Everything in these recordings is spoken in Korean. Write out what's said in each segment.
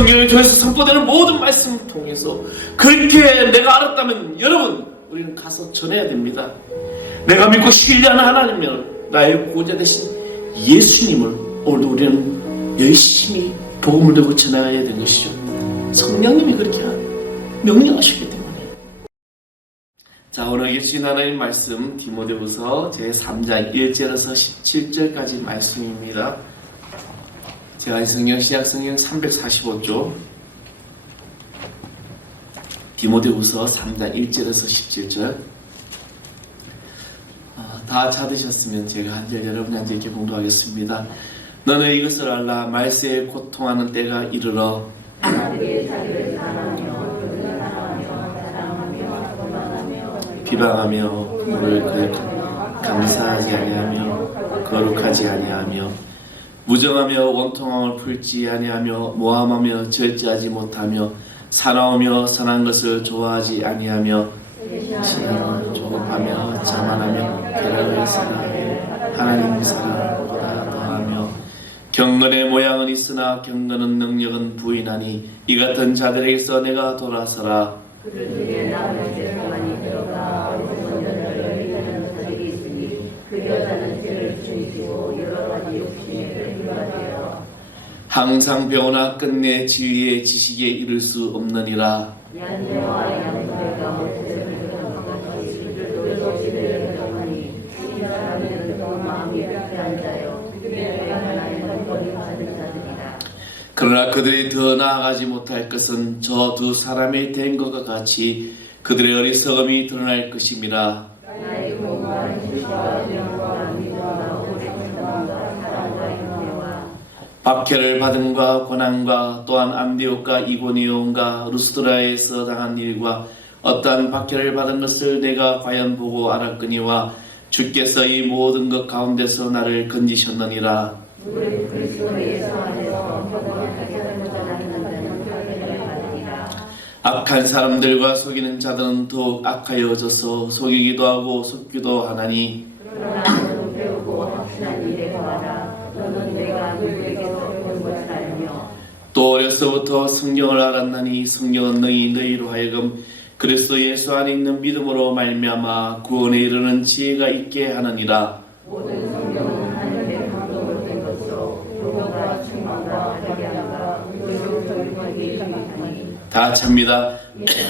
성경을 통해서 선포되는 모든 말씀을 통해서 그렇게 내가 알았다면 여러분 우리는 가서 전해야 됩니다. 내가 믿고 신뢰하는 하나님을 나의 구원자 되신 예수님을 오늘도 우리는 열심히 복음을 들고 전해야 되는 것이죠. 성령님이 그렇게 명령하셨기 때문에. 자, 오늘 예수님 하나님 말씀 디모데후서 제3장 1절에서 17절까지 말씀입니다. 제가 성경 신약성경 345쪽 디모데후서 3장 1절에서 17절 다 찾으셨으면 제가 한 절 여러분한테 이렇게 공도하겠습니다. 너는 이것을 알라. 말세에 고통하는 때가 이르러 비방하며 그를 감사하지 아니하며 거룩하지 아니하며 무정하며 원통함을 풀지 아니하며 모함하며 절제하지 못하며 사나우며 선한 것을 좋아하지 아니하며 신앙을 조급하며 자만하며 괴로움을 사랑해 하나님 사랑보다 더하며 경건의 모양은 있으나 경건은 능력은 부인하니 이 같은 자들에게서 내가 돌아서라. 그들에게 남은 죄성만이 들어가 원전들을 자들이 있으니 그 여자는 죄를 중이시고 여러 가지 욕심에 끌리가 되어 항상 배우나 끝내 지위의 지식에 이를 수 없느니라. 양녀와 양녀가 못해서 같이 술들도 시대를 정하니 이 사람들은 또 마음이 불쾌한 자요 그들의 하나님은 권위 받은 자들이라. 그러나 그들이 더 나아가지 못할 것은 저 두 사람이 된 것과 같이 그들의 어리석음이 드러날 것임이라. 나의 공부하는 지식과 명과 믿음과 오래 참담과 사랑과 인내와 박해를 받음과 고난과 또한 안디옥과 이고니온과 루스드라에서 당한 일과 어떠한 박해를 받은 것을 내가 과연 보고 알았거니와 주께서 이 모든 것 가운데서 나를 건지셨느니라. 우리 그리스도 예수 안에서 평범하게 살고자 하는 자는 박해를 받으리라. 악한 사람들과 속이는 자들은 더욱 악하여져서 속이기도 하고 속기도 하나니 그러나 너는 배우고 확신한 일에 거하라. 너는 내가 누구에게서 배운 것을 알며 또 어려서부터 성경을 알았나니 성경은 너희로 하여금 그리스도 예수 안에 있는 믿음으로 말미암아 구원에 이르는 지혜가 있게 하느니라. 모든 성경은 하늘의 감동으로 된 것으로 용어가 충만과 자기함과 의로 교육하기 유익하니 다 찹니다.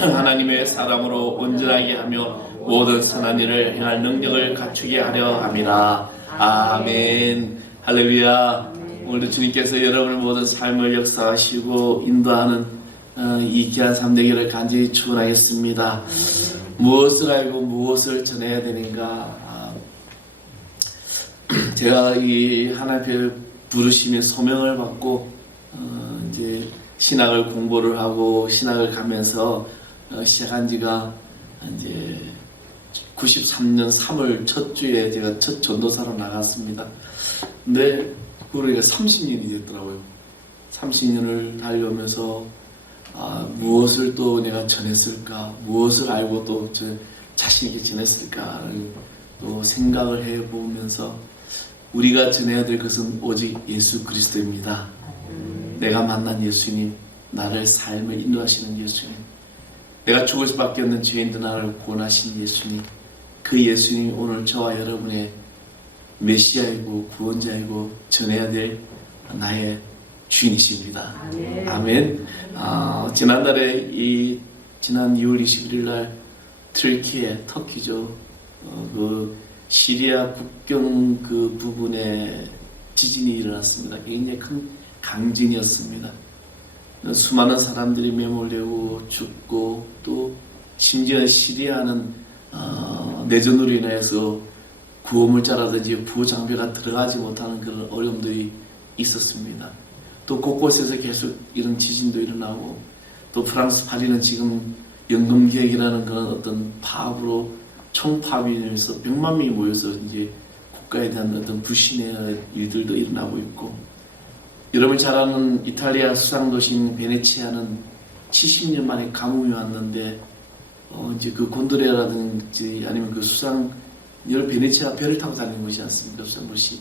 하나님의 사랑으로 온전하게 하며 모든 선한 일을 행할 능력을 갖추게 하려 함이라. 아멘. 할렐루야. 오늘도 주님께서 여러분의 모든 삶을 역사하시고 인도하는 이 귀한 삶 되기를 간절히 축원하겠습니다. 무엇을 알고 무엇을 전해야 되는가? 제가 이 하나님의 부르심의 소명을 받고 이제 신학을 공부를 하고 신학을 가면서 시작한 지가 이제 93년 3월 첫 주에 제가 첫 전도사로 나갔습니다. 근데 그러니까 30년이 됐더라고요. 30년을 달려오면서 무엇을 또 내가 전했을까, 무엇을 알고 또 자신 있게 전했을까를 또 생각을 해보면서 우리가 전해야 될 것은 오직 예수 그리스도입니다. 내가 만난 예수님, 나를 삶을 인도하시는 예수님, 내가 죽을 수밖에 없는 죄인들 나를 구원하신 예수님, 그 예수님이 오늘 저와 여러분의 메시아이고 구원자이고 전해야 될 나의 주인이십니다. 아멘. 지난달에 지난 2월 21일 날 터키죠. 그 시리아 국경 그 부분에 지진이 일어났습니다. 굉장히 큰 강진이었습니다. 수많은 사람들이 매몰되고 죽고 또 심지어 시리아는 내전으로 인해서 구호물자라든지 부장비가 들어가지 못하는 그런 어려움들이 있었습니다. 또 곳곳에서 계속 이런 지진도 일어나고 또 프랑스 파리는 지금 연금개혁이라는 그런 어떤 파업으로 총파업이 일어나서 100만 명이 모여서 이제 국가에 대한 어떤 불신의 일들도 일어나고 있고, 여러분 잘 아는 이탈리아 수상도시인 베네치아는 70년 만에 가뭄이 왔는데 이제 그 곤도레라든지 아니면 그 베네치아 배를 타고 다니는 곳이 않습니까? 수상도시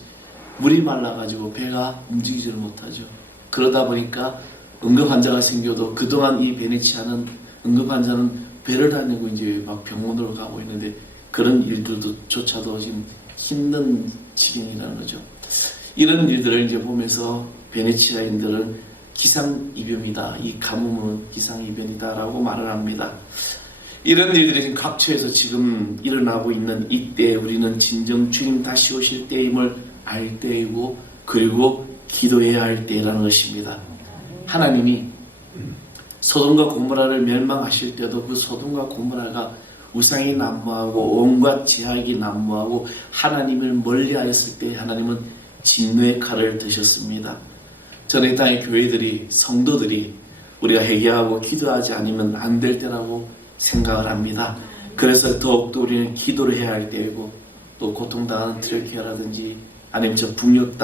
물이 말라가지고 배가 움직이지를 못하죠. 그러다 보니까 응급 환자가 생겨도 그동안 이 베네치아는 응급 환자는 배를 다니고 이제 막 병원으로 가고 있는데 그런 일들도 조차도 지금 힘든 지경이라는 거죠. 이런 일들을 이제 보면서 베네치아인들은 기상이변이다. 이 가뭄은 기상이변이다라고 말을 합니다. 이런 일들이 지금 각처에서 지금 일어나고 있는 이때 우리는 진정 주님 다시 오실 때임을 알 때이고 그리고 기도해야 할 때라는 것입니다. 하나님이 소돔과 고모라를 멸망하실 때도 그 소돔과 고모라가 우상이 난무하고 온갖 제약이 난무하고 하나님을 멀리하였을 때 하나님은 진노의 칼을 드셨습니다. 전에 땅의 교회들이 성도들이 우리가 회개하고 기도하지 않으면 안 될 때라고 생각을 합니다. 그래서 더욱더 우리는 기도를 해야 할 때이고 또 고통당하는 트레키아라든지 아니면 저 북녘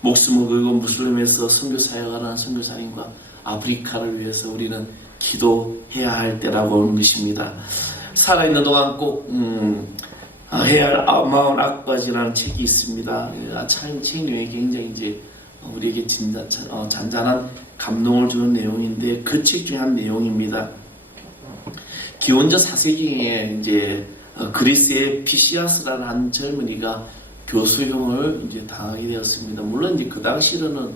목숨을 걸고 무슬림에서 선교 사역하는 선교사님과 아프리카를 위해서 우리는 기도해야 할 때라고 하는 것입니다. 살아있는 동안 꼭 해야 할 48가지라는 책이 있습니다. 책 내용이 굉장히 이제 우리에게 잔잔한 감동을 주는 내용인데 그 책 중에 한 내용입니다. 기원전 4세기에 이제 그리스의 피시아스라는 한 젊은이가 교수형을 이제 당하게 되었습니다. 물론 이제 그 당시로는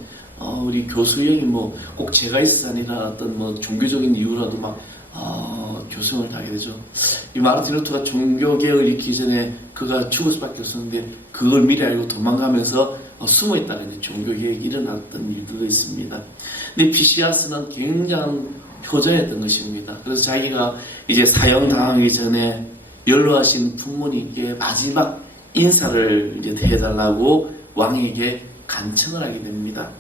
우리 교수형이 뭐 꼭 죄가 있어서 아니라 어떤 뭐 종교적인 이유라도 막 교수형을 당하게 되죠. 이 마르틴 루터가 종교개혁을 일으키기 전에 그가 죽을 수밖에 없었는데 그걸 미리 알고 도망가면서 숨어 있다가 이제 종교개혁이 일어났던 일들도 있습니다. 근데 피시아스는 굉장히 효자였던 것입니다. 그래서 자기가 이제 사형 당하기 전에 연로하신 부모님께 마지막 인사를 이제 해달라고 왕에게 간청을 하게 됩니다.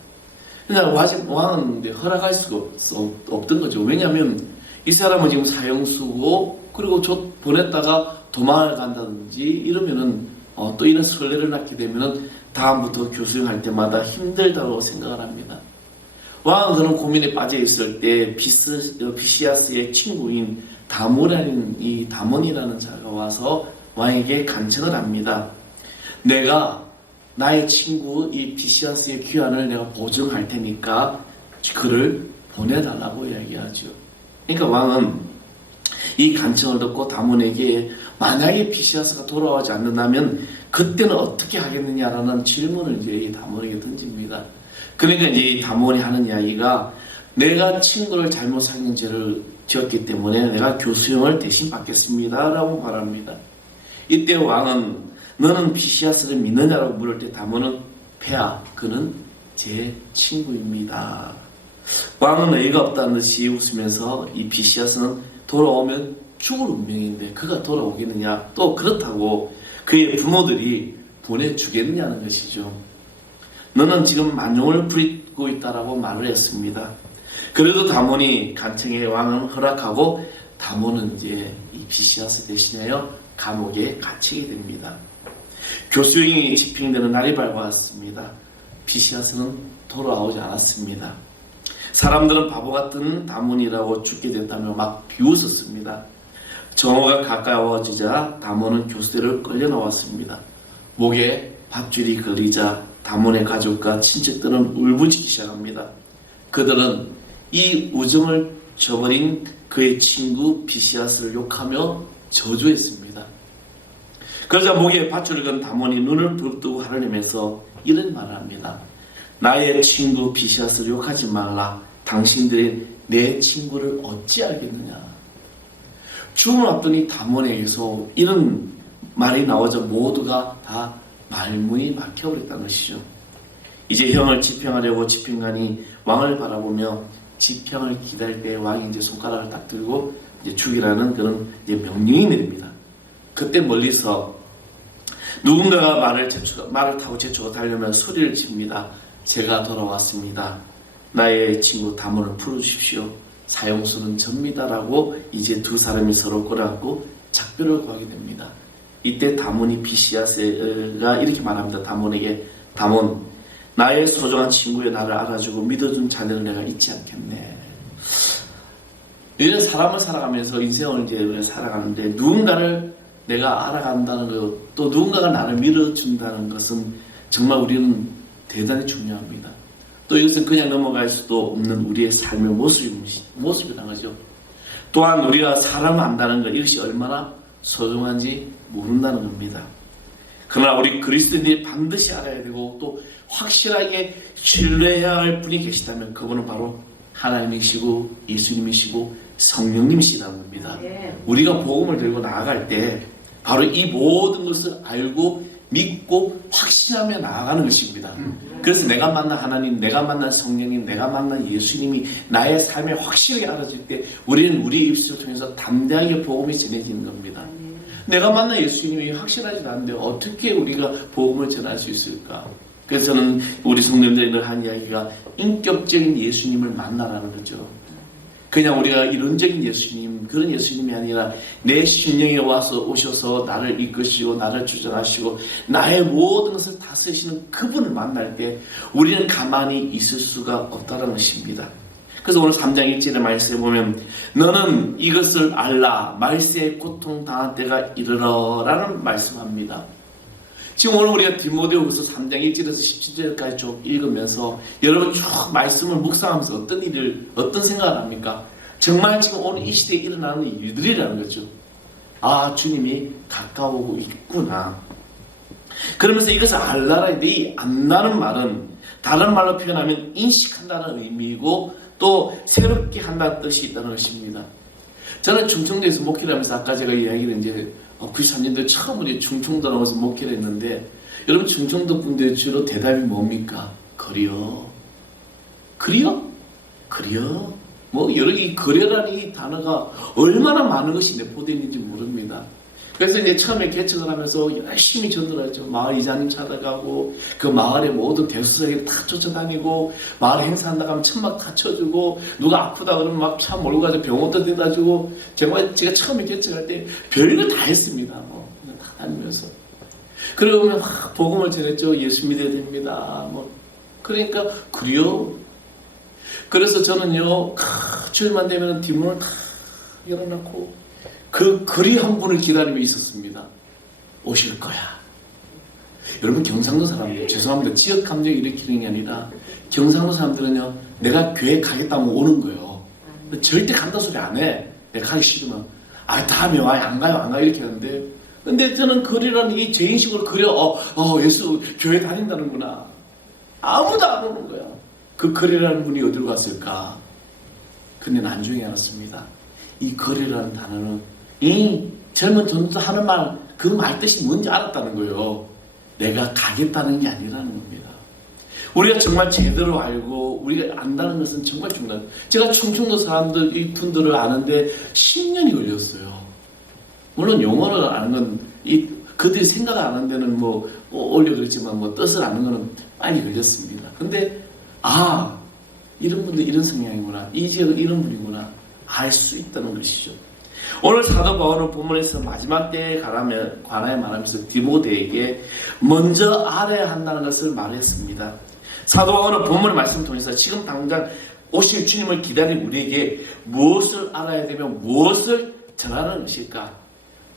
그러나 왕은 이제 허락할 수가 없던 거죠. 왜냐하면 이 사람은 지금 사형수고 그리고 보냈다가 도망을 간다든지 이러면은 또 이런 선례를 낳게 되면은 다음부터 교수형할 때마다 힘들다고 생각을 합니다. 왕은 그런 고민에 빠져 있을 때 비시아스의 친구인 다몬이라는 자가 와서 왕에게 간청을 합니다. 내가 나의 친구 이 비시아스의 귀환을 내가 보증할 테니까 그를 보내달라고 이야기하죠. 그러니까 왕은 이 간청을 듣고 다몬에게 만약에 비시아스가 돌아오지 않는다면 그때는 어떻게 하겠느냐라는 질문을 이제 이 다몬에게 던집니다. 그러니까 이제 이 다몬이 하는 이야기가 내가 친구를 잘못 사귄 죄를 지었기 때문에 내가 교수형을 대신 받겠습니다 라고 말합니다. 이때 왕은 너는 비시아스를 믿느냐라고 물을 때 다몬은 폐하 그는 제 친구입니다. 왕은 의의가 없다는 듯이 웃으면서 이 비시아스는 돌아오면 죽을 운명인데 그가 돌아오겠느냐 또 그렇다고 그의 부모들이 보내주겠느냐는 것이죠. 너는 지금 만용을 부리고 있다라고 말을 했습니다. 그래도 다몬이 간청에 왕은 허락하고 다몬은 이제 이 비시아스 대신하여 감옥에 갇히게 됩니다. 교수형이 집행되는 날이 밝아왔습니다. 비시아스는 돌아오지 않았습니다. 사람들은 바보 같은 다몬이라고 죽게 됐다며 막 비웃었습니다. 정오가 가까워지자 다몬은 교수대를 끌려 나왔습니다. 목에 밧줄이 걸리자 다몬의 가족과 친척들은 울부짖기 시작합니다. 그들은 이 우정을 저버린 그의 친구 비시아스를 욕하며 저주했습니다. 그러자 목에 밧줄을 건 다몬이 눈을 부릅뜨고 하려면서 이런 말을 합니다. 나의 친구 비시아스를 욕하지 말라. 당신들이 내 친구를 어찌 알겠느냐. 죽음을 앞둔 다몬에게서 이런 말이 나오자 모두가 다 말문이 막혀버렸다는 것이죠. 이제 형을 집행하려고 집행관이 왕을 바라보며 집행을 기다릴 때 왕이 이제 손가락을 딱 들고 이제 죽이라는 그런 이제 명령이 내립니다. 그때 멀리서 누군가가 말을 타고 제초가 달려면 소리를 칩니다. 제가 돌아왔습니다. 나의 친구 다몬을 풀어주십시오. 사형수는 접니다라고 이제 두 사람이 서로 꼬라고 작별을 구하게 됩니다. 이때 다몬이 비시아스가 이렇게 말합니다. 다몬에게 다몬 나의 소중한 친구의 나를 알아주고 믿어준 자네를 내가 잊지 않겠네. 이런 사람을 살아가면서 인생을 이제 살아가는데 누군가를 내가 알아간다는 것, 또 누군가가 나를 믿어준다는 것은 정말 우리는 대단히 중요합니다. 또 이것은 그냥 넘어갈 수도 없는 우리의 삶의 모습이라는 거죠. 또한 우리가 사람을 안다는 것, 이것이 얼마나 소중한지 모른다는 겁니다. 그러나 우리 그리스도인들이 반드시 알아야 되고 또 확실하게 신뢰해야 할 분이 계시다면 그분은 바로 하나님이시고 예수님이시고 성령님이시다는 겁니다. 우리가 복음을 들고 나아갈 때 바로 이 모든 것을 알고 믿고 확신하며 나아가는 것입니다. 그래서 내가 만난 하나님, 내가 만난 성령님, 내가 만난 예수님이 나의 삶에 확실하게 알아질 때 우리는 우리의 입술을 통해서 담대하게 복음이 전해지는 겁니다. 내가 만난 예수님이 확실하지 않은데 어떻게 우리가 복음을 전할 수 있을까? 그래서 저는 우리 성도님들이 늘 한 이야기가 인격적인 예수님을 만나라는 거죠. 그냥 우리가 이론적인 예수님, 그런 예수님이 아니라 내 심령에 오셔서 나를 이끄시고 나를 주장하시고 나의 모든 것을 다스리시는 그분을 만날 때 우리는 가만히 있을 수가 없다는 것입니다. 그래서 오늘 3장 1절의 말씀에 보면 너는 이것을 알라, 말세에 고통 당할 때가 이르러 라는 말씀합니다. 지금 오늘 우리가 디모데후서 3장 1절에서 17절까지 쭉 읽으면서 여러분 쭉 말씀을 묵상하면서 어떤 생각을 합니까? 정말 지금 오늘 이 시대에 일어나는 일들이라는 거죠. 아, 주님이 가까우고 있구나. 그러면서 이것을 알라라, 이 안다는 말은 다른 말로 표현하면 인식한다는 의미이고 또 새롭게 한다는 뜻이 있다는 것입니다. 저는 충청도에서 목회를 하면서 아까 제가 이야기를 이제 93년도에 처음으로 충청도 나와서 목회를 했는데 여러분 충청도 분들의 주로 대답이 뭡니까? 그려. 뭐 여러 이 그려라는 이 단어가 얼마나 많은 것이 내포되어 있는지 모릅니다. 그래서 이제 처음에 개척을 하면서 열심히 전도하죠. 마을 이장님 찾아가고 그 마을의 모든 대수석에 다 쫓아다니고 마을 행사한다고 하면 천막 다 쳐주고 누가 아프다 그러면 막 차 몰고 가서 병원도 데려다주고 정말 제가 처음에 개척할 때 별거 다 했습니다. 뭐 다 다니면서 그러면 막 복음을 전했죠. 예수 믿어야 됩니다. 뭐 그러니까 그래요. 그래서 저는요 주일만 되면 뒷문을 다 열어놓고 그 그리 한 분을 기다리며 있었습니다. 오실 거야. 여러분 경상도 사람들 죄송합니다. 지역 감정 일으키는 게 아니라 경상도 사람들은요 내가 교회 가겠다면 오는 거예요. 절대 간다 소리 안 해. 내가 가기 싫으면 다음에 와요. 안 가요 이렇게 하는데 근데 저는 그리라는 이 제 인식으로 그려 예수 교회 다닌다는구나. 아무도 안 오는 거야. 그 그리라는 분이 어디로 갔을까? 근데 나중에 알았습니다. 이 거리라는 단어는 이 젊은 전도도 하는 말, 그 말 뜻이 뭔지 알았다는 거예요. 내가 가겠다는 게 아니라는 겁니다. 우리가 정말 제대로 알고 우리가 안다는 것은 정말 중요해요. 제가 충청도 사람들, 이 분들을 아는데 10년이 걸렸어요. 물론 용어를 아는 건 그들이 생각 안 하는 데는 뭐 올려 그랬지만 뭐 뜻을 아는 거는 빨리 걸렸습니다. 근데 이런 분들 이런 성향이구나. 이 지역은 이런 분이구나. 알 수 있다는 것이죠. 오늘 사도 바울은 본문에서 마지막 때에 관하여 말하면서 디모데에게 먼저 알아야 한다는 것을 말했습니다. 사도 바울은 본문의 말씀을 통해서 지금 당장 오실 주님을 기다린 우리에게 무엇을 알아야 되며 무엇을 전하는 것일까?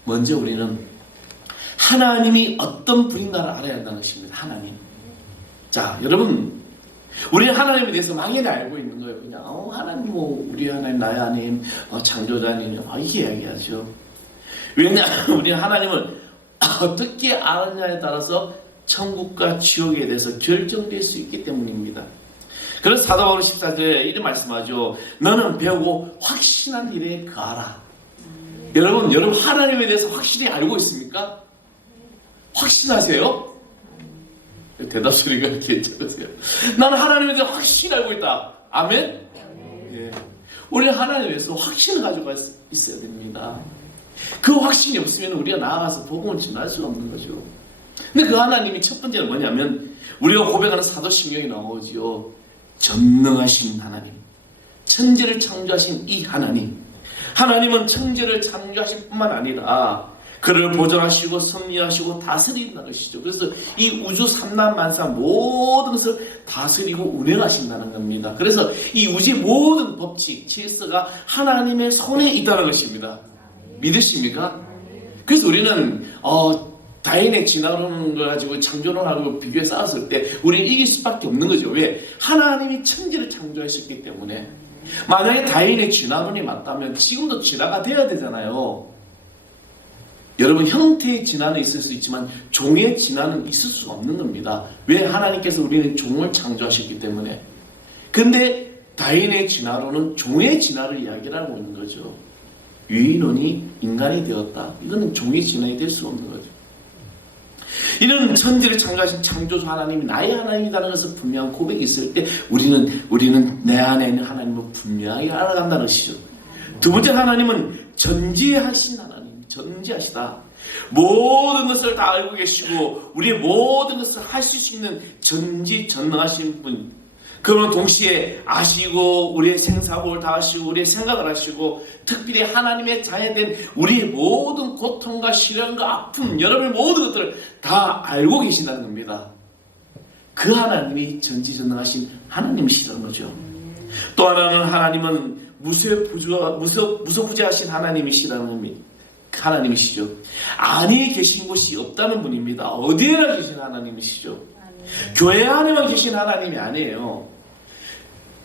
먼저 우리는 하나님이 어떤 분인가를 알아야 한다는 것입니다. 하나님. 자, 여러분 우리는 하나님에 대해서 막연히 알고 있는 거예요. 그냥 하나님 우리 하나님 나의 하나님 창조자님 이렇게 이야기하죠. 왜냐하면 우리는 하나님을 어떻게 아느냐에 따라서 천국과 지옥에 대해서 결정될 수 있기 때문입니다. 그래서 사도 바울 14절에 이런 말씀하죠. 너는 배우고 확신한 일에 거하라. 여러분 하나님에 대해서 확실히 알고 있습니까? 확신하세요? 대답 소리가 이렇게 적으세요. 나는 하나님에 대해 확신히 알고 있다. 아멘? 예. 우리는 하나님에 대해서 확신을 가지고 있어야 됩니다. 그 확신이 없으면 우리가 나아가서 복음을 전할 수가 없는 거죠. 근데 그 하나님이 첫 번째는 뭐냐면 우리가 고백하는 사도신경이 나오지요. 전능하신 하나님, 천지를 창조하신 이 하나님은 천지를 창조하실 뿐만 아니라 그를 보존하시고 섭리하시고 다스린다는 것이죠. 그래서 이 우주 삼라만사 모든 것을 다스리고 운행하신다는 겁니다. 그래서 이 우주의 모든 법칙, 질서가 하나님의 손에 있다는 것입니다. 믿으십니까? 그래서 우리는 다인의 진화론을 가지고 창조론하고 비교해 싸웠을 때 우리는 이길 수밖에 없는 거죠. 왜? 하나님이 천지를 창조하셨기 때문에. 만약에 다인의 진화론이 맞다면 지금도 진화가 돼야 되잖아요. 여러분, 형태의 진화는 있을 수 있지만 종의 진화는 있을 수 없는 겁니다. 왜? 하나님께서 우리는 종을 창조하셨기 때문에. 근데 다인의 진화론은 종의 진화를 이야기하고 있는 거죠. 유인원이 인간이 되었다. 이거는 종의 진화이 될 수 없는 거죠. 이런 천지를 창조하신 창조주 하나님이 나의 하나님이라는 것을 분명한 고백이 있을 때 우리는 내 안에 있는 하나님을 분명하게 알아간다는 것이죠. 두 번째, 하나님은 전지하신 하나님, 전지하시다. 모든 것을 다 알고 계시고 우리의 모든 것을 할 수 있는 전지전능하신 분. 그러면 동시에 아시고 우리의 생사고를 다 아시고 우리의 생각을 하시고 특별히 하나님의 자녀된 우리의 모든 고통과 시련과 아픔, 여러분의 모든 것들을 다 알고 계신다는 겁니다. 그 하나님이 전지전능하신 하나님이시라는 거죠. 또 하나는 하나님은 무소부재하신 하나님이시라는 겁니다. 하나님이시죠. 안에 계신 곳이 없다는 분입니다. 어디에나 계신 하나님이시죠. 교회 안에만 계신 하나님이 아니에요.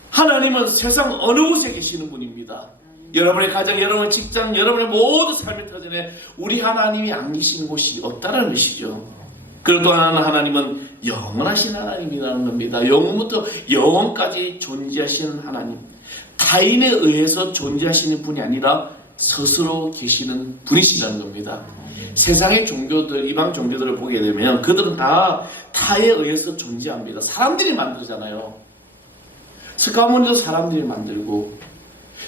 하나님은 세상 어느 곳에 계시는 분입니다. 여러분의 가정, 여러분의 직장, 여러분의 모든 삶의 터전에 우리 하나님이 안 계시는 곳이 없다는 것이죠. 그리고 또 하나는 하나님은 영원하신 하나님이라는 겁니다. 영원부터 영원까지 존재하시는 하나님. 타인에 의해서 존재하시는 분이 아니라 스스로 계시는 분이시라는 겁니다. 세상의 종교들, 이방 종교들을 보게 되면 그들은 다 타에 의해서 존재합니다. 사람들이 만들잖아요. 스가모니도 사람들이 만들고,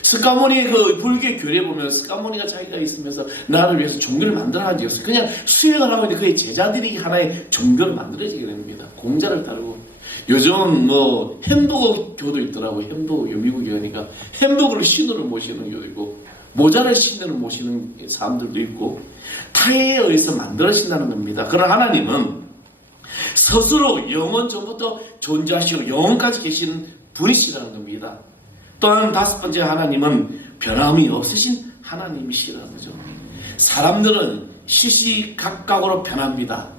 스가모니 그 불교 교리에 보면 스가모니가 자기가 있으면서 나를 위해서 종교를 만들어가지고 그냥 수행을 하고 있는데 그의 제자들이 하나의 종교를 만들어지게 됩니다. 공자를 따르고. 요즘은 뭐 햄버거 교도 있더라고요. 햄버거, 미국 교회니까 햄버거를 신으로 모시는 교도 있고 모자를 신으로 모시는 사람들도 있고 타에 의해서 만들어진다는 겁니다. 그러나 하나님은 스스로 영원 전부터 존재하시고 영원까지 계시는 분이시라는 겁니다. 또한 다섯 번째, 하나님은 변함이 없으신 하나님이시라는 거죠. 사람들은 시시각각으로 변합니다.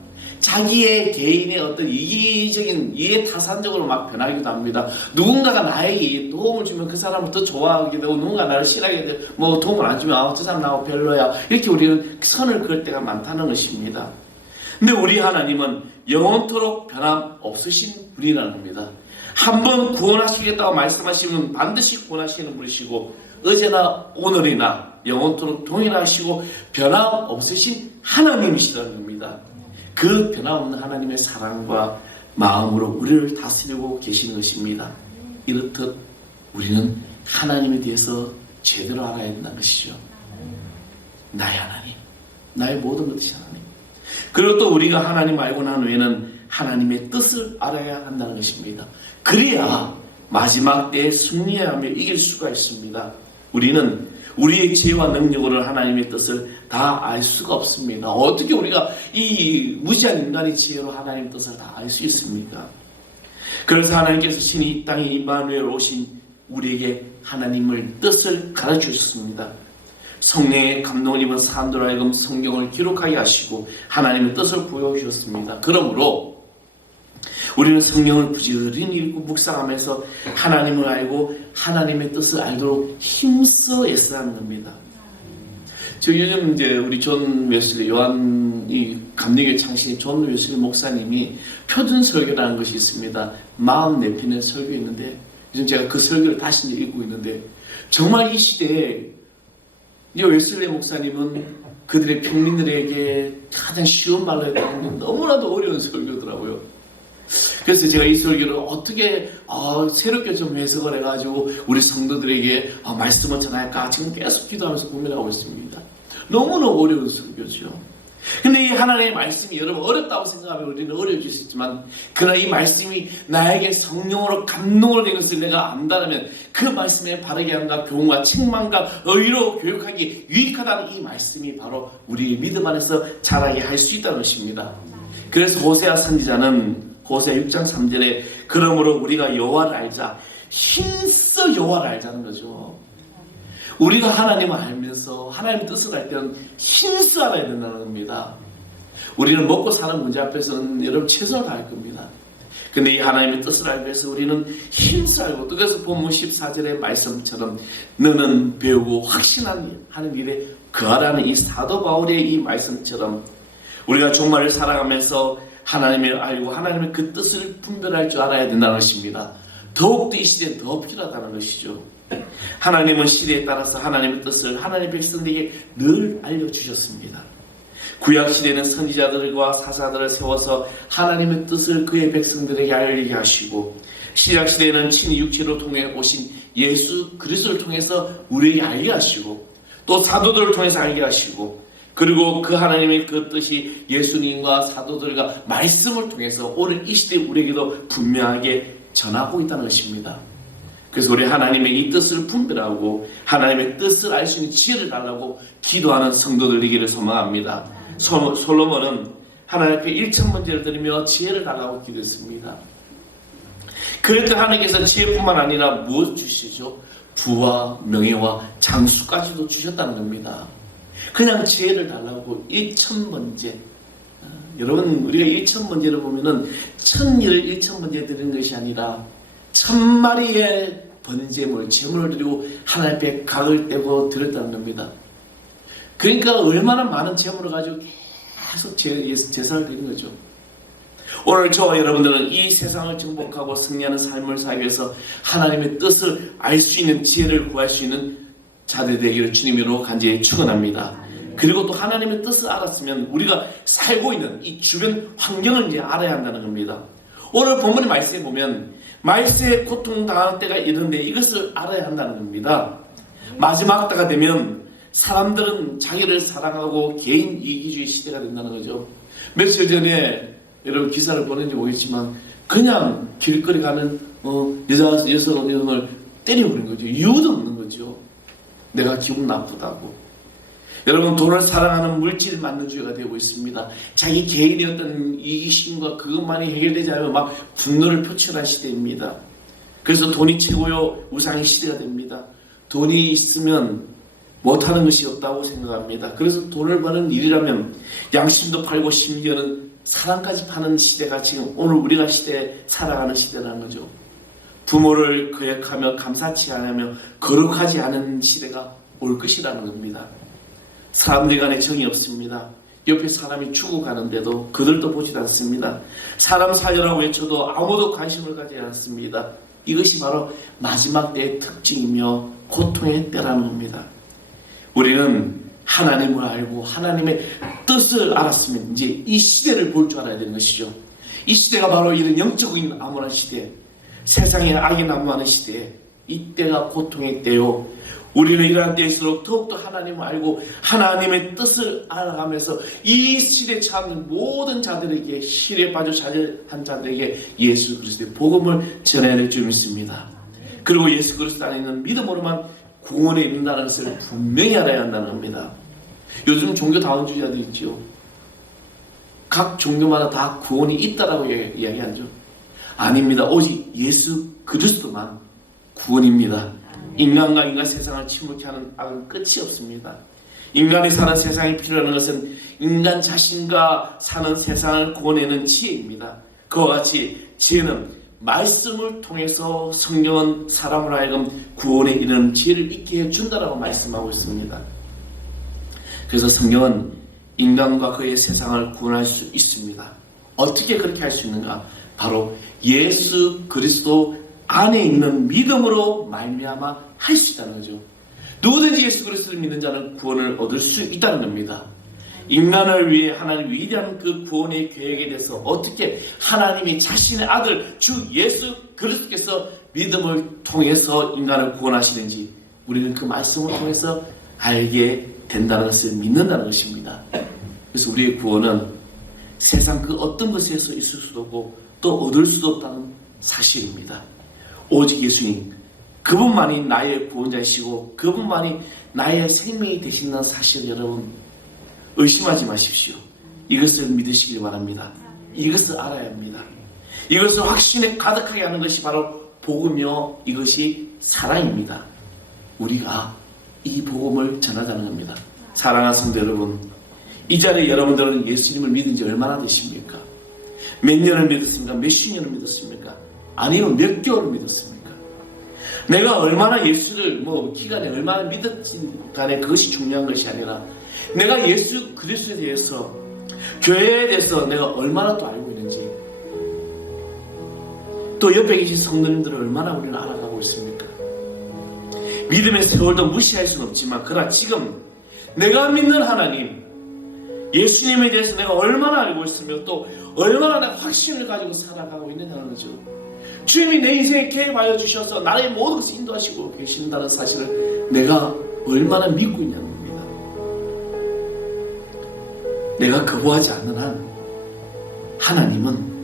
자기의 개인의 어떤 이기적인 이해타산적으로 막 변하기도 합니다. 누군가가 나에게 도움을 주면 그 사람을 더 좋아하게 되고 누군가 나를 싫어하게 되고 뭐 도움을 안 주면 저 사람 나하고 별로야 이렇게 우리는 선을 그을 때가 많다는 것입니다. 근데 우리 하나님은 영원토록 변함 없으신 분이라는 겁니다. 한번 구원하시겠다고 말씀하시면 반드시 구원하시는 분이시고 어제나 오늘이나 영원토록 동일하시고 변함 없으신 하나님이시라는 겁니다. 그 변함없는 하나님의 사랑과 마음으로 우리를 다스리고 계시는 것입니다. 이렇듯 우리는 하나님에 대해서 제대로 알아야 된다는 것이죠. 나의 하나님, 나의 모든 것이 하나님. 그리고 또 우리가 하나님 알고 난 후에는 하나님의 뜻을 알아야 한다는 것입니다. 그래야 마지막 때에 승리하며 이길 수가 있습니다. 우리는 우리의 지혜와 능력으로 하나님의 뜻을 다 알 수가 없습니다. 어떻게 우리가 이 무지한 인간의 지혜로 하나님의 뜻을 다 알 수 있습니까? 그래서 하나님께서 신이 이 땅에 임마누엘 오신 우리에게 하나님의 뜻을 가르쳐 주셨습니다. 성령의 감동을 입은 사람들로 하여금 성경을 기록하게 하시고 하나님의 뜻을 보여주셨습니다. 그러므로 우리는 성경을 부지런히 읽고 묵상하면서 하나님을 알고 하나님의 뜻을 알도록 힘써 애쓰는 겁니다. 저 요즘 이제 우리 존 웨슬리 요한이 감리교회 창신인 존 웨슬리 목사님이 표준 설교라는 것이 있습니다. 44편의 설교였는데 요즘 제가 그 설교를 다시 읽고 있는데 정말 이 시대에 이 웨슬리 목사님은 그들의 평민들에게 가장 쉬운 말로 했다는 너무나도 어려운 설교더라고요. 그래서 제가 이 설교를 어떻게 새롭게 좀 해석을 해가지고 우리 성도들에게 말씀을 전할까 지금 계속 기도하면서 고민하고 있습니다. 너무너무 어려운 설교죠. 근데 이 하나님의 말씀이 여러분 어렵다고 생각하면 우리는 어려워질 수 있지만 그러나 이 말씀이 나에게 성령으로 감동을 된 것을 내가 안다면 그 말씀에 바르게 함과 교훈과 책망과 의로 교육하기 유익하다는 이 말씀이 바로 우리의 믿음 안에서 자라게 할 수 있다는 것입니다. 그래서 호세아 선지자는 호세아 6장 3절에 그러므로 우리가 여호와를 알자 힘써 여호와를 알자는 거죠. 우리가 하나님을 알면서 하나님의 뜻을 알 때는 힘써 알아야 된다는 겁니다. 우리는 먹고 사는 문제 앞에서는 여러분 최선을 다할 겁니다. 근데 이 하나님의 뜻을 알기 위해서 우리는 힘을 알고, 그래서 본문 14절의 말씀처럼 너는 배우고 확신하는 일에 거하라는 이 사도 바울의 이 말씀처럼 우리가 종말을 살아가면서 하나님을 알고 하나님의 그 뜻을 분별할 줄 알아야 된다는 것입니다. 더욱더 이 시대에 더 필요하다는 것이죠. 하나님은 시대에 따라서 하나님의 뜻을 하나님의 백성들에게 늘 알려주셨습니다. 구약시대는 선지자들과 사사들을 세워서 하나님의 뜻을 그의 백성들에게 알게 하시고, 신약시대는 친히 육체로 통해 오신 예수 그리스도를 통해서 우리에게 알게 하시고, 또 사도들을 통해서 알게 하시고, 그리고 그 하나님의 그 뜻이 예수님과 사도들과 말씀을 통해서 오늘 이 시대 우리에게도 분명하게 전하고 있다는 것입니다. 그래서 우리 하나님의 이 뜻을 분별하고 하나님의 뜻을 알 수 있는 지혜를 달라고 기도하는 성도들 되기를 소망합니다. 솔로몬은 하나님께 1,000번제를 드리며 지혜를 달라고 기도했습니다. 그럴 때 하나님께서 지혜뿐만 아니라 무엇을 주시죠? 부와 명예와 장수까지도 주셨다는 겁니다. 그냥 지혜를 달라고 1,000번제. 여러분, 우리가 1,000번제를 보면은 1,000일을 1,000번제 드리는 것이 아니라 1,000마리의 번제물, 제물을 드리고 하나님 앞에 각을 떼고 드렸다는 겁니다. 그러니까 얼마나 많은 제물을 가지고 계속 제사를 드리는 거죠. 오늘 저와 여러분들은 이 세상을 정복하고 승리하는 삶을 살기 위해서 하나님의 뜻을 알 수 있는 지혜를 구할 수 있는 자들 되기를 주님으로 간절히 축원합니다. 그리고 또 하나님의 뜻을 알았으면 우리가 살고 있는 이 주변 환경을 이제 알아야 한다는 겁니다. 오늘 본문의 말씀에 보면 말세에 고통당할 때가 이른데 이것을 알아야 한다는 겁니다. 마지막 때가 되면 사람들은 자기를 사랑하고 개인 이기주의 시대가 된다는 거죠. 며칠 전에 여러분 기사를 보는지 모르겠지만 그냥 길거리 가는 여성을 때려버린 거죠. 이유도 없는 거죠. 내가 기분 나쁘다고. 여러분, 돈을 사랑하는 물질 만능주의가 되고 있습니다. 자기 개인의 어떤 이기심과 그것만이 해결되지 않으면 막 분노를 표출한 시대입니다. 그래서 돈이 최고요 우상의 시대가 됩니다. 돈이 있으면 못하는 것이 없다고 생각합니다. 그래서 돈을 버는 일이라면 양심도 팔고 심지어는 사랑까지 파는 시대가 지금 오늘 우리가 시대에 살아가는 시대라는 거죠. 부모를 거역하며 감사치 않으며 거룩하지 않은 시대가 올 것이라는 겁니다. 사람들 간에 정이 없습니다. 옆에 사람이 죽어가는데도 그들도 보지도 않습니다. 사람 살려라고 외쳐도 아무도 관심을 가지지 않습니다. 이것이 바로 마지막 때의 특징이며 고통의 때라는 겁니다. 우리는 하나님을 알고 하나님의 뜻을 알았으면 이제 이 시대를 볼 줄 알아야 되는 것이죠. 이 시대가 바로 이런 영적인 암울한 시대, 세상에 악이 난무하는 시대, 이때가 고통의 때요. 우리는 이러한 때일수록 더욱더 하나님을 알고 하나님의 뜻을 알아가면서 이 시대에 처한 모든 자들에게, 시대에 빠져 자절한 자들에게 예수 그리스도의 복음을 전해야 될 줄 믿습니다. 그리고 예수 그리스도 안에 있는 믿음으로만 구원에 이른다는 것을 분명히 알아야 한다는 겁니다. 요즘 종교 다원주의자도 있죠. 각 종교마다 다 구원이 있다라고 이야기하죠. 아닙니다. 오직 예수 그리스도만 구원입니다. 인간과 인간 세상을 침묵케 하는 악은 끝이 없습니다. 인간이 사는 세상에 필요한 것은 인간 자신과 사는 세상을 구원하는 지혜입니다. 그와 같이 지혜는 말씀을 통해서 성령은 사람을 하여금 구원에 이르는 지혜를 있게 해준다라고 말씀하고 있습니다. 그래서 성령은 인간과 그의 세상을 구원할 수 있습니다. 어떻게 그렇게 할 수 있는가? 바로 예수 그리스도 안에 있는 믿음으로 말미암아 할 수 있다는 거죠. 누구든지 예수 그리스도를 믿는 자는 구원을 얻을 수 있다는 겁니다. 인간을 위해 하나님 위대한 그 구원의 계획에 대해서 어떻게 하나님이 자신의 아들 주 예수 그리스도께서 믿음을 통해서 인간을 구원하시는지 우리는 그 말씀을 통해서 알게 된다는 것을 믿는다는 것입니다. 그래서 우리의 구원은 세상 그 어떤 것에서 있을 수도 없고 또 얻을 수도 없다는 사실입니다. 오직 예수님, 그분만이 나의 구원자이시고 그분만이 나의 생명이 되신다는 사실을 여러분 의심하지 마십시오. 이것을 믿으시기 바랍니다. 이것을 알아야 합니다. 이것을 확신에 가득하게 하는 것이 바로 복음이요, 이것이 사랑입니다. 우리가 이 복음을 전하자는 겁니다. 사랑하는 성도 여러분, 이 자리에 여러분들은 예수님을 믿은 지 얼마나 되십니까? 몇 년을 믿었습니까? 몇십 년을 믿었습니까? 아니면 몇 개월을 믿었습니까? 내가 얼마나 예수를 기간에 얼마나 믿었지 간에 그것이 중요한 것이 아니라 내가 예수 그리스도에 대해서 교회에 대해서 내가 얼마나 또 알고 있는지, 또 옆에 계신 성도님들은 얼마나 우리는 알아가고 있습니까? 믿음의 세월도 무시할 수는 없지만 그러나 지금 내가 믿는 하나님 예수님에 대해서 내가 얼마나 알고 있으며 또 얼마나 내가 확신을 가지고 살아가고 있느냐는 거죠. 주님이 내 인생에 개입하여 주셔서 나의 모든 것을 인도하시고 계신다는 사실을 내가 얼마나 믿고 있냐는 겁니다. 내가 거부하지 않는 한 하나님은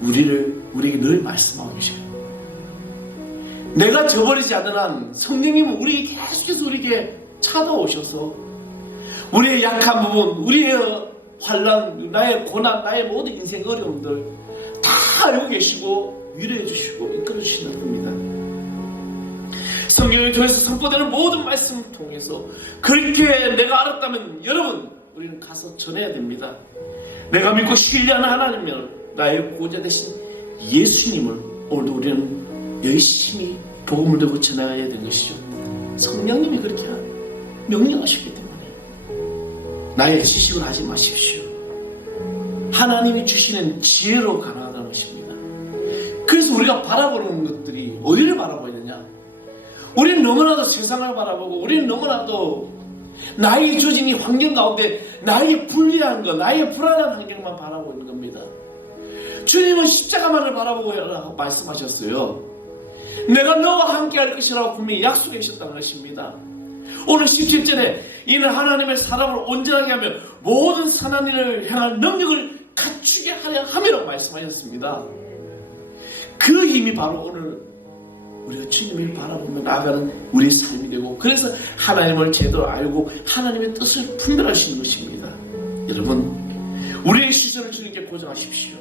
우리에게 늘 말씀하고 계셔요. 내가 저버리지 않는 한 성령님은 우리에게 계속해서 우리에게 찾아오셔서 우리의 약한 부분, 우리의 환난, 나의 고난, 나의 모든 인생 어려움들 다 알고 계시고 위로해 주시고 이끌어 주신다는 겁니다. 성경을 통해서 선포되는 모든 말씀을 통해서 그렇게 내가 알았다면 여러분 우리는 가서 전해야 됩니다. 내가 믿고 신뢰하는 하나님을 나의 구원자 되신 예수님을 오늘도 우리는 열심히 복음을 들고 전해야 되는 것이죠. 성령님이 그렇게 명령하셨기 때문에 나의 지식을 하지 마십시오. 하나님이 주시는 지혜로 가능하다는 것입니다. 그래서 우리가 바라보는 것들이 어디를 바라보고 있느냐? 우리는 너무나도 세상을 바라보고 우리는 너무나도 나에게 주어진 이 환경 가운데 나에게 불리한 것, 나에게 불안한 환경만 바라보고 있는 겁니다. 주님은 십자가만을 바라보고 하라고 말씀하셨어요. 내가 너와 함께 할 것이라고 분명히 약속해 주셨다는 것입니다. 오늘 17절에 이는 하나님의 사람을 온전하게 하며 모든 선한 일을 향한 능력을 갖추게 하려 함이라고 말씀하셨습니다. 그 힘이 바로 오늘 우리가 주님을 바라보며 나아가는 우리의 삶이 되고 그래서 하나님을 제대로 알고 하나님의 뜻을 분별할 수 있는 것입니다. 여러분 우리의 시선을 주님께 고정하십시오.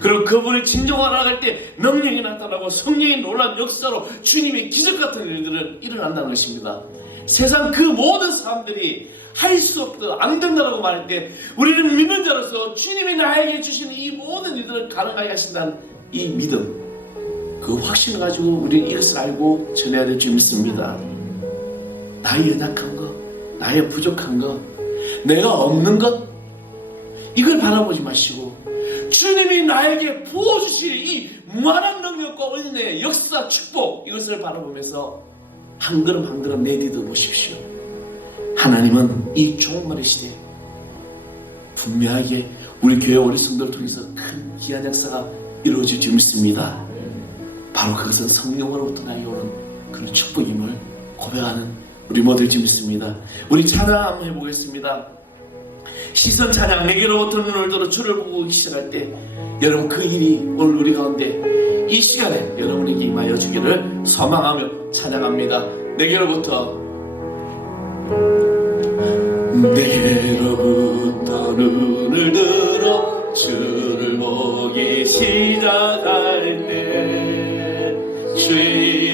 그리고 그분의 진정을 알아갈 때 능력이 나타나고 성령의 놀라운 역사로 주님의 기적 같은 일들은 일어난다는 것입니다. 세상 그 모든 사람들이 할 수 없다, 안 된다라고 말할 때 우리는 믿는 자로서 주님이 나에게 주시는 이 모든 일들을 가능하게 하신다는 이 믿음, 그 확신을 가지고 우리는 이것을 알고 전해야 될 줄 믿습니다. 나의 연약한 것, 나의 부족한 것, 내가 없는 것, 이걸 바라보지 마시고 주님이 나에게 부어주실 이 무한한 능력과 은혜의 역사, 축복, 이것을 바라보면서 한 걸음 한 걸음 내디뎌 보십시오. 하나님은 이 종말의 시대에 분명하게 우리 교회 우리 성도를 통해서 큰 귀한 역사가 이루어질 줄 믿습니다. 바로 그것은 성령으로부터 나에게 오는 그런 축복임을 고백하는 우리 모두일 줄 믿습니다. 우리 찬양 한번 해보겠습니다. 시선 찬양, 내게로부터 눈을 들어 주를 보고 시작할 때 여러분 그 일이 오늘 우리 가운데 이 시간에 여러분에게 임하여 주기를 소망하며 찬양합니다. 내게로부터 눈을 들어 주를 보기 시작할 때 주의